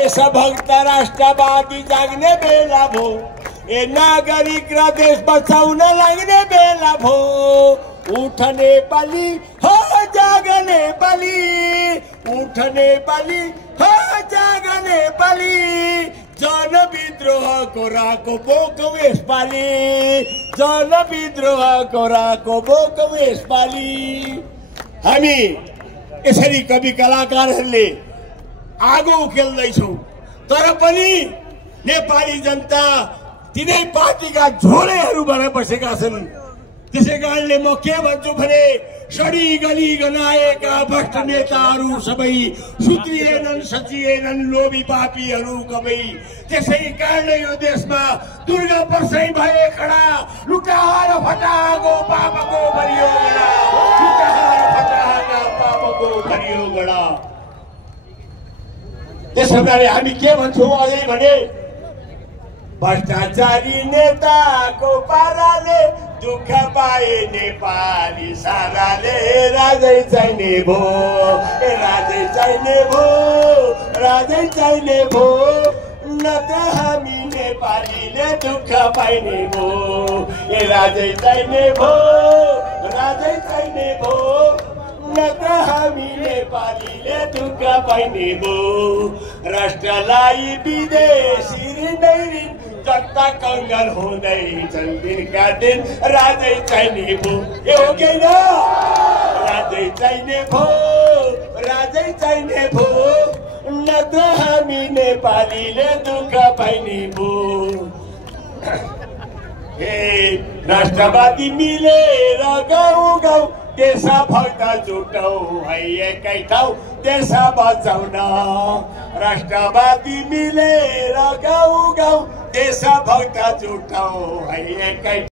देशभक्त राष्ट्रवादी जाग्ने बेला भो, ए नागरिक र देश बचाउन लाग्ने बेला भो। उठ नेपाली हो जाग नेपाली, उठ नेपाली हो जाग नेपाली, जनविद्रोहको राको बोकौँ यसपालि, जनविद्रोहको राको बोकौँ यसपालि। हामी यसरी कवि कलाकारहरूले आगो उकेल्दैछौँ, तर पनि नेपाली जनता तिनै पार्टीका झोलेहरूबाट बसेका छन्। त्यसै कारणले म के भन्छु भने सडी गली गनाएका भ्रष्ट नेताहरू सबै सुत्रिएनन्, सचिएनन्, लोभी पापीहरू कबै। त्यसै कारणले यो देशमा दुर्गा पर्सै भए खडा, लुटाएर फटाएको पापको गरियो गडा, लुटाएर फटाएका पापको गरियो गडा। त्यसो गरी हामी के भन्छौँ अझै भने भ्रष्टाचारी नेताको पाराले दुःख पाए नेपाली साराले। राजै चाहिने भो, राजै चाहिने भो, राजै चाहिने भो, नत्र हामी नेपालीले दुःख पाइने भो। ए राजै चाहिने भो, राजै चाहिने भो, नत्र हामी नेपालीले दुःख पाइने भो। राष्ट्रलाई विदेशी ऋण जनता कंगाल हुँदैछन् दिनका दिन। राजै चाहिने भो, ए हो कि होइन? राजै चाहिने भो, राजै चाहिने भो, नत्र हामी नेपालीले दुःख पाइने भो। हे राष्ट्रवादी मिलेर गाउँ गाउँ देशभक्त जुटौँ है एकै ठाउँ देश बचाउन। राष्ट्रवादी मिलेर गाउँ गाउँ देशभक्त जुटौँ है एकै